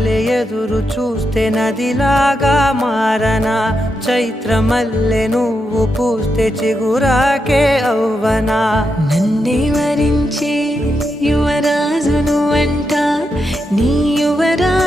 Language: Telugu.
మల్లె ఎదురు చూస్తే నదిలాగా మారనా, చైత్ర మల్లె నువ్వు పూస్తే చిగురాకే అవ్వనా. నన్నే వరించే యువరాజును అంట నీ యువరాణి